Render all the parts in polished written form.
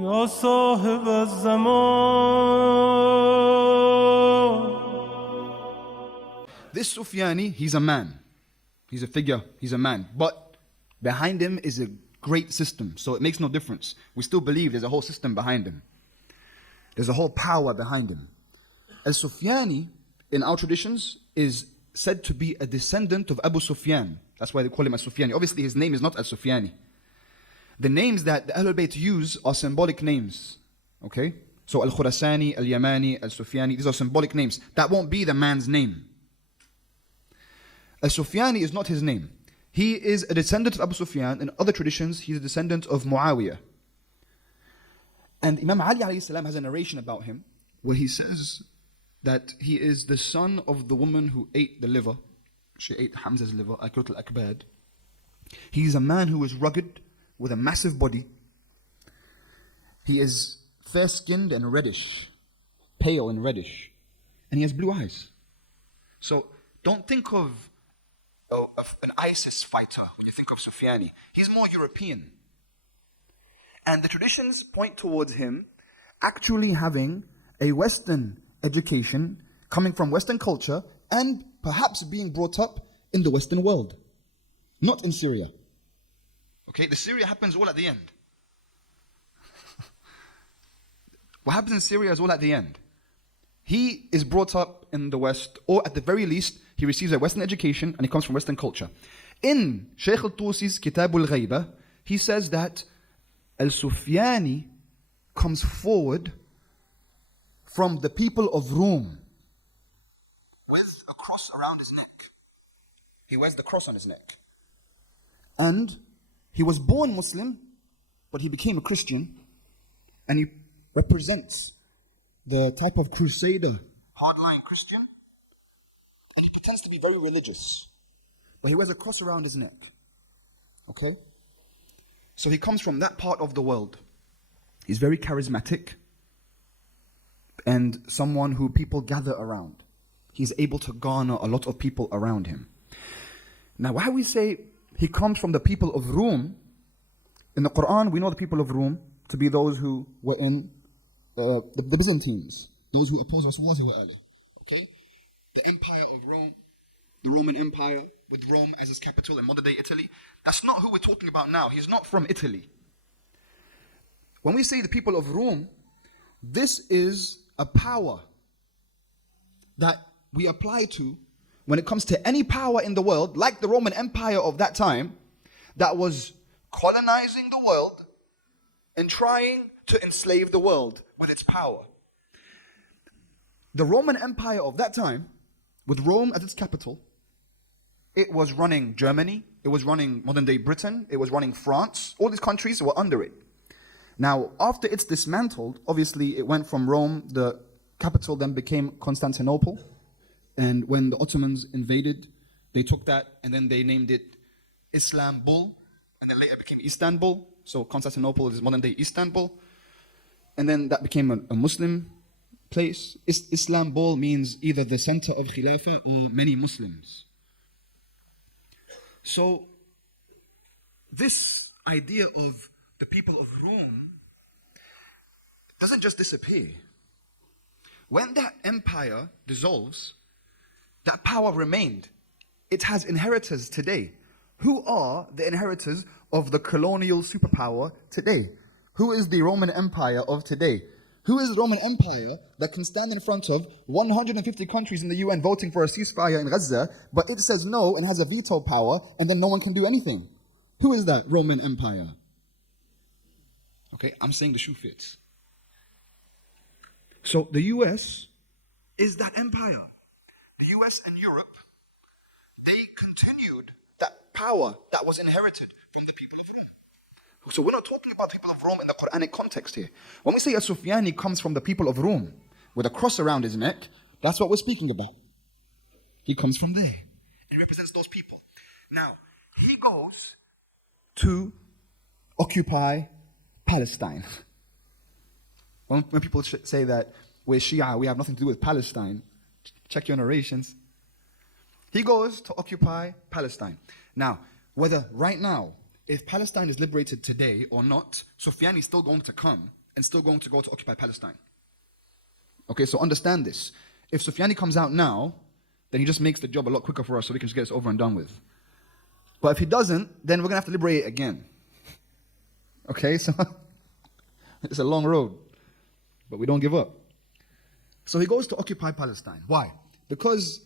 يا صاحب الزمان. This Sufyani, he's a man. He's a figure, he's a man. But behind him is a great system. So it makes no difference. We still believe there's a whole system behind him. There's a whole power behind him. Al-Sufyani, in our traditions, is said to be a descendant of Abu Sufyan. That's why they call him Al-Sufyani. Obviously, his name is not Al-Sufyani. The names that the Ahlul Bayt use are symbolic names. Okay? So Al-Khurasani, Al-Yamani, Al-Sufyani, these are symbolic names. That won't be the man's name. Al-Sufyani is not his name. He is a descendant of Abu Sufyan. In other traditions, he's a descendant of Muawiyah. And Imam Ali alayhi salam has a narration about him where he says that he is the son of the woman who ate the liver. She ate Hamza's liver, Akrat al-Akbad. He is a man who is rugged with a massive body. He is fair-skinned and reddish, pale and reddish. And he has blue eyes. So don't think of an ISIS fighter when you think of Sufyani. He's more European. And the traditions point towards him actually having a Western education, coming from Western culture, and perhaps being brought up in the Western world, not in Syria. Okay, the Syria happens all at the end. What happens in Syria is all at the end. He is brought up in the West, or at the very least, he receives a Western education and he comes from Western culture. In Shaykh al-Tusi's Kitab al-Ghayba, he says that Al-Sufyani comes forward from the people of Rome with a cross around his neck. He wears the cross on his neck. And he was born Muslim, but he became a Christian, and he represents the type of crusader, hardline Christian, and he pretends to be very religious, but he wears a cross around his neck. Okay? So he comes from that part of the world. He's very charismatic and someone who people gather around. He's able to garner a lot of people around him. Now, why we say he comes from the people of Rome, in the Quran, we know the people of Rome to be those who were in the Byzantines, those who oppose Rasulullah. Okay? The Empire of Rome, the Roman Empire, with Rome as its capital in modern-day Italy. That's not who we're talking about now. He's not from Italy. When we say the people of Rome, this is a power that we apply to when it comes to any power in the world, like the Roman Empire of that time, that was colonizing the world and trying to enslave the world with its power. The Roman Empire of that time, with Rome as its capital, it was running Germany, it was running modern-day Britain, it was running France. All these countries were under it. Now, after it's dismantled, obviously it went from Rome, the capital then became Constantinople. And when the Ottomans invaded, they took that and then they named it Istanbul, and then later became Istanbul. So Constantinople is modern-day Istanbul. And then that became a Muslim place. Istanbul means either the center of Khilafah or many Muslims. So this idea of the people of Rome doesn't just disappear. When that empire dissolves, that power remained. It has inheritors today. Who are the inheritors of the colonial superpower today? Who is the Roman Empire of today? Who is the Roman Empire that can stand in front of 150 countries in the UN voting for a ceasefire in Gaza, but it says no and has a veto power, and then no one can do anything? Who is that Roman Empire? Okay, I'm saying the shoe fits. So the US is that empire. The US and Europe, they continued that power that was inherited from the people of Rome. So we're not talking about the people of Rome in the Quranic context here. When we say a Sufyani comes from the people of Rome with a cross around his neck, that's what we're speaking about. He comes from there. He represents those people. Now, he goes to occupy Palestine. When people say that we're Shia, we have nothing to do with Palestine, check your narrations. He goes to occupy Palestine. Now, whether right now, if Palestine is liberated today or not, Sufyani is still going to come and still going to go to occupy Palestine. Okay, so understand this. If Sufyani comes out now, then he just makes the job a lot quicker for us so we can just get this over and done with. But if he doesn't, then we're going to have to liberate it again. Okay, so it's a long road, but we don't give up. So he goes to occupy Palestine. Why? Because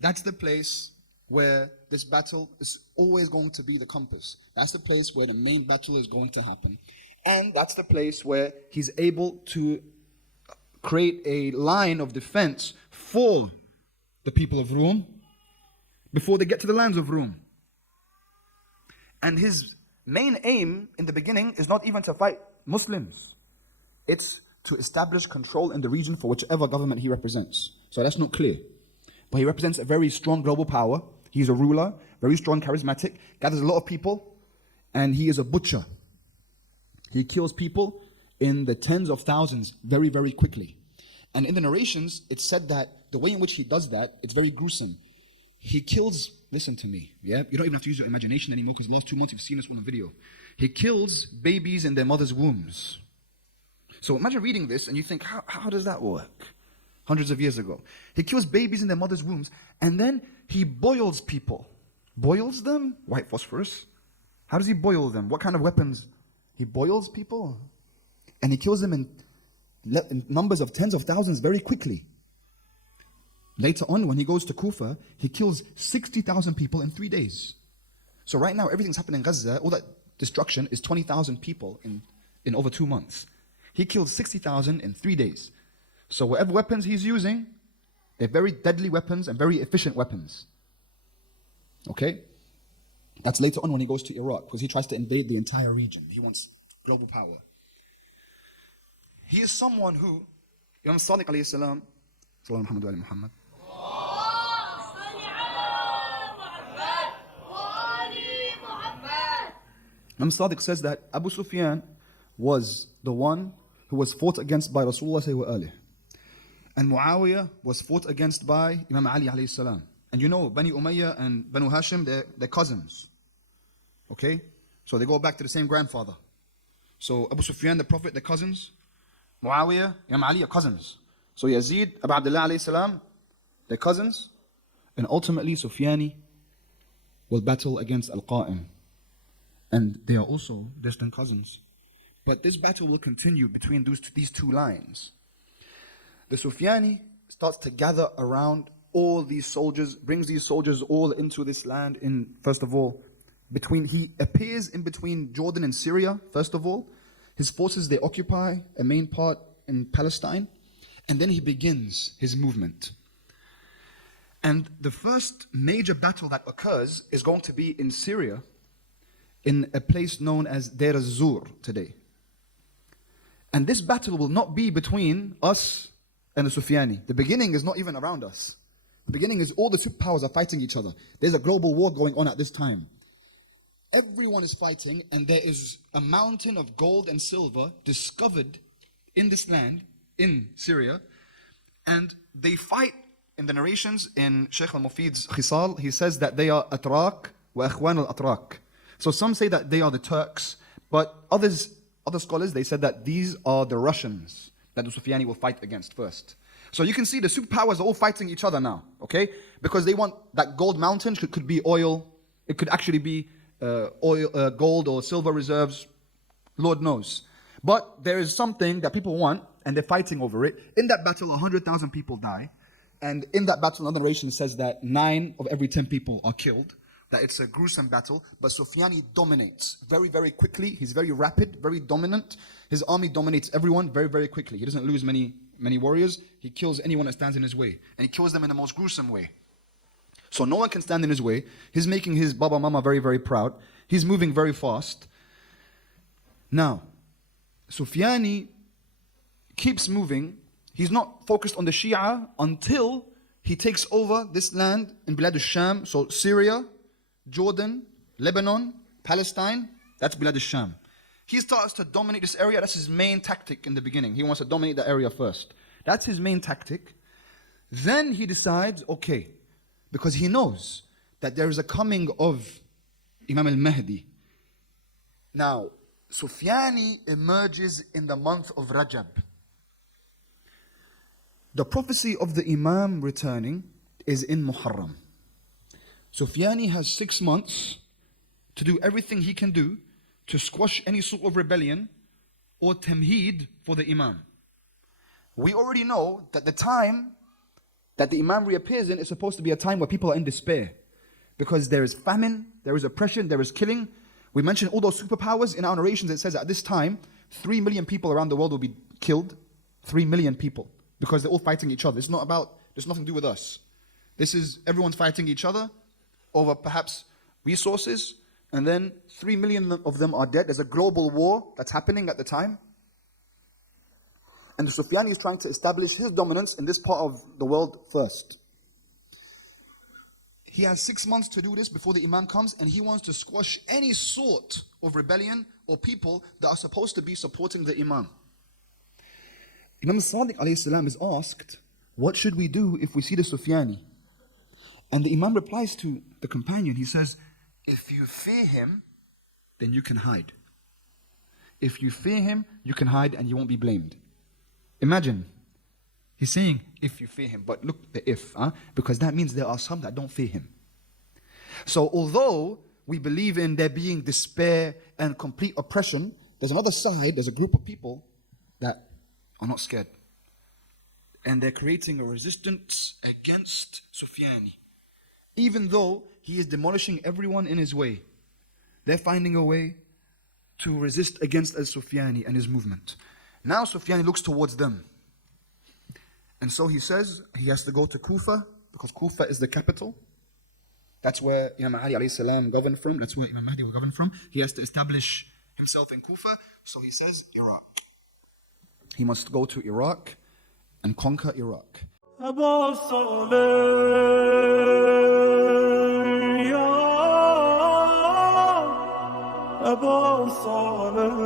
that's the place where this battle is always going to be the compass. That's the place where the main battle is going to happen. And that's the place where he's able to create a line of defense for the people of Rome before they get to the lands of Rome. And his main aim in the beginning is not even to fight Muslims. It's to establish control in the region for whichever government he represents. So that's not clear. But he represents a very strong global power. He's a ruler, very strong, charismatic, gathers a lot of people, and he is a butcher. He kills people in the tens of thousands very, very quickly. And in the narrations, it's said that the way in which he does that, it's very gruesome. He kills, listen to me, yeah? You don't even have to use your imagination anymore because the last 2 months you've seen this on the video. He kills babies in their mother's wombs. So imagine reading this and you think, how does that work? Hundreds of years ago. He kills babies in their mother's wombs and then he boils people. Boils them? White phosphorus. How does he boil them? What kind of weapons? He boils people and he kills them in numbers of tens of thousands very quickly. Later on, when he goes to Kufa, he kills 60,000 people in 3 days. So right now, everything's happening in Gaza. All that destruction is 20,000 people in over 2 months. He killed 60,000 in 3 days. So whatever weapons he's using, they're very deadly weapons and very efficient weapons. Okay? That's later on when he goes to Iraq, because he tries to invade the entire region. He wants global power. He is someone who, Imam Sadiq alayhi salam, Sallallahu Muhammad wa ali Muhammad. Imam Sadiq says that Abu Sufyan was the one who was fought against by Rasulullah wa alihi. And Muawiyah was fought against by Imam Ali alayhi salam. And you know, Bani Umayyah and Banu Hashim, they're cousins. Okay? So they go back to the same grandfather. So Abu Sufyan, the Prophet, they're cousins. Muawiyah, Imam Ali are cousins. So Yazid, Abu Abdullah alayhi salam, they're cousins. And ultimately Sufyani will battle against Al-Qa'im. And they are also distant cousins. But this battle will continue between these two lines. The Sufyani starts to gather around all these soldiers, brings these soldiers all into this land first of all, he appears in between Jordan and Syria, first of all. His forces, they occupy a main part in Palestine, and then he begins his movement. And the first major battle that occurs is going to be in Syria, in a place known as Deir az-Zur today. And this battle will not be between us and the Sufyani. The beginning is not even around us. The beginning is all the superpowers are fighting each other. There's a global war going on at this time. Everyone is fighting, and there is a mountain of gold and silver discovered in this land, in Syria, and they fight. In the narrations in Sheikh al-Mufid's Khisal, he says that they are Atrak wa Ikhwan al-Atrak. So some say that they are the Turks, but other scholars, they said that these are the Russians that the Sufyani will fight against first. So you can see the superpowers are all fighting each other now, okay? Because they want that gold mountain, could be oil, it could actually be gold or silver reserves, Lord knows. But there is something that people want, and they're fighting over it. In that battle, 100,000 people die. And in that battle, another narration says that 9 of every 10 people are killed. That it's a gruesome battle. But Sufyani dominates very, very quickly. He's very rapid, very dominant. His army dominates everyone very, very quickly. He doesn't lose many warriors. He kills anyone that stands in his way. And he kills them in the most gruesome way. So no one can stand in his way. He's making his Baba Mama very, very proud. He's moving very fast. Now, Sufyani keeps moving. He's not focused on the Shia until he takes over this land in Bilad al-Sham. So Syria, Jordan, Lebanon, Palestine, that's Bilad al-Sham. He starts to dominate this area. That's his main tactic in the beginning. He wants to dominate the area first. That's his main tactic. Then he decides, okay, because he knows that there is a coming of Imam al-Mahdi. Now, Sufyani emerges in the month of Rajab. The prophecy of the Imam returning is in Muharram. Sufyani has 6 months to do everything he can do to squash any sort of rebellion or tamheed for the Imam. We already know that the time that the Imam reappears in is supposed to be a time where people are in despair, because there is famine, there is oppression, there is killing. We mentioned all those superpowers in our narrations. It says at this time 3 million people around the world will be killed. 3 million people, because they're all fighting each other. It's nothing to do with us. This is everyone's fighting each other over perhaps resources, and then 3 million of them are dead. There's a global war that's happening at the time. And Sufyani is trying to establish his dominance in this part of the world first. He has 6 months to do this before the Imam comes, and he wants to squash any sort of rebellion or people that are supposed to be supporting the Imam. Imam Sadiq alayhi salam is asked, what should we do if we see the Sufyani? And the Imam replies to the companion, he says, if you fear him, then you can hide. If you fear him, you can hide and you won't be blamed. Imagine, he's saying, if you fear him, but look the if, because that means there are some that don't fear him. So although we believe in there being despair and complete oppression, there's another side, there's a group of people that are not scared. And they're creating a resistance against Sufyani. Even though he is demolishing everyone in his way, they're finding a way to resist against al-Sufyani and his movement. Now Sufyani looks towards them. And so he says he has to go to Kufa, because Kufa is the capital. That's where Imam Ali alayhi salam governed from. That's where Imam Mahdi will govern from. He has to establish himself in Kufa. So he says Iraq. He must go to Iraq and conquer Iraq. أبا صالح يا أبا صالح